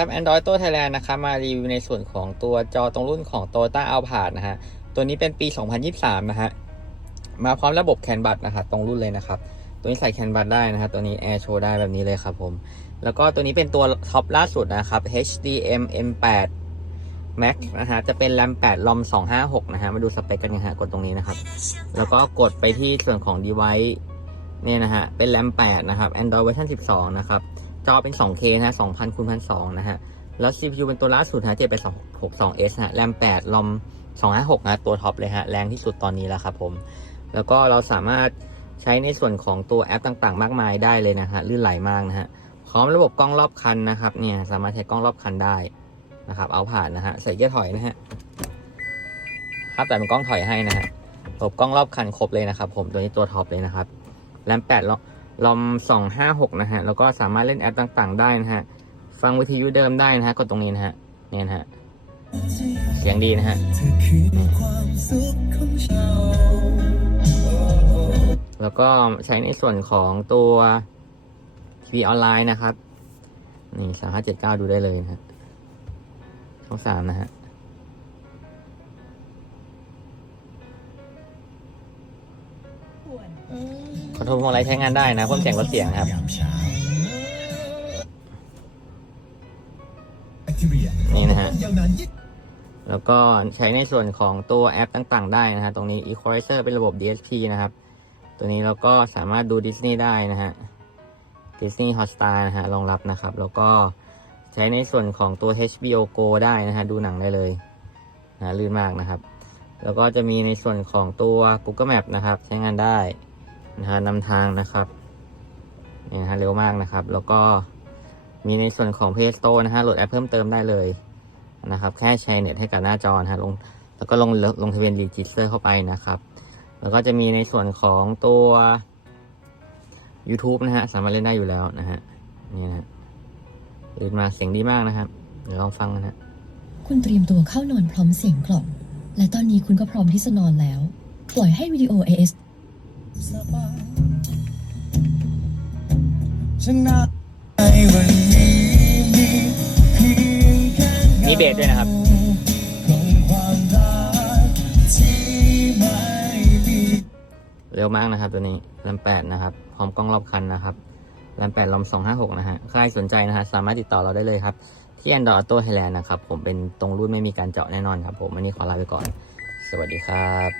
ครับ Android ตัว Thailand นะครับมารีวิวในส่วนของตัวจอตรงรุ่นของ Toyota Alphard นะฮะ ตัวนี้เป็นปี 2023 นะฮะ มาพร้อมระบบแคนบัสนะครับตรงรุ่นเลยนะครับ ตัวนี้ใส่แคนบัสได้นะครับตัวนี้ Air Show ได้แบบนี้เลยครับผม แล้วก็ตัวนี้เป็นตัวท็อปล่าสุดนะครับ HDM M8 Max นะฮะ จะเป็น RAM 8 ROM 256 นะฮะ มาดูสเปคกันนะฮะ กดตรงนี้นะครับ แล้วก็กดไปที่ส่วนของ device เนี่ยนะฮะ เป็น RAM 8 นะครับ Android เวอร์ชัน12 นะครับ จอเป็น 2K นะฮะ2,000คูณ1,200 นะฮะ แล้ว CPU เป็นตัวล่าสุดนะ7 8 6 2 S นะฮะ RAM 8 ROM 256นะตัวท็อปเลยฮะ แรงที่สุดตอนนี้แล้วครับผม แล้วก็เราสามารถใช้ในส่วนของตัวแอปต่างๆ มากมายได้เลยนะฮะ ลื่นไหลมากนะฮะพร้อมระบบกล้องรอบคันนะครับ เนี่ยสามารถใช้กล้องรอบคันได้นะครับ เอาผ่านนะฮะ ใส่เกียร์ถอยนะฮะ ครับแต่เป็นกล้องถอยให้นะฮะระบบกล้องรอบคันครบเลยนะครับผม ตัวนี้ตัวท็อปเลยนะครับ แรม8 ลอม256 นะฮะ แล้วก็สามารถเล่นแอปต่างๆ ได้นะฮะ ฟังวิทยุเดิมได้นะฮะ กดตรงนี้นะฮะ เนี่ยนะฮะ เสียงดีนะฮะ แล้วก็ใช้ในส่วนของตัวทีวีออนไลน์นะครับ นี่สามารถเจ็ดเก้าดูได้เลยนะฮะ ช่องสามนะฮะค อนโทรลพวงมาลัยใช้งานได้นะเพิ่มเสียงลดเสียงครับ นี่นะฮะ แล้วก็ใช้ในส่วนของตัวแอปต่างๆ ได้นะฮะ ตรงนี้ Equalizer เป็นระบบ DSP นะครับ ตัวนี้เราก็สามารถดูดิสนีย์ได้นะฮะ Disney Hotstar นะฮะรองรับนะครับ แล้วก็ใช้ในส่วนของตัว HBO Go ได้นะฮะ ดูหนังได้เลยนะลื่นมากนะครับ แล้วก็จะมีในส่วนของตัว Google Map นะครับ ใช้งานได้ นะฮะนำทางนะครับนี่นะฮะเร็วมากนะครับ แล้วก็มีในส่วนของ Play Store นะฮะโหลดแอปเพิ่มเติมได้เลยนะครับ แค่แชร์เน็ตให้กับหน้าจอนะฮะลงแล้วก็ลงลงทะเบียนรีจิสเตอร์เข้าไปนะครับ แล้วก็จะมีในส่วนของตัว YouTube นะฮะ สามารถเล่นได้อยู่แล้วนะฮะ นี่นะตื่นมาเสียงดีมากนะครับ เดี๋ยวลองฟังกันนะคุณเตรียมตัวเข้านอนพร้อมเสียงกล่อม และตอนนี้คุณก็พร้อมที่จะนอนแล้ว ปล่อยให้วิดีโอ AS ชนะในวันนี้มีเพียงแค่มีเบสด้วยนะครับ ของความรักที่ไม่มีเร็วมากนะครับตัวนี้แรมแปดนะครับ พร้อมกล้องรอบคันนะครับแรมแปดลอมสองห้าหกนะฮะใครสนใจนะฮะสามารถติดต่อเราได้เลยครับ ที่ Android Auto Thailand นะครับ ผมเป็นตรงรุ่นไม่มีการเจาะแน่นอนครับผม วันนี้ขอลาไปก่อน สวัสดีครับ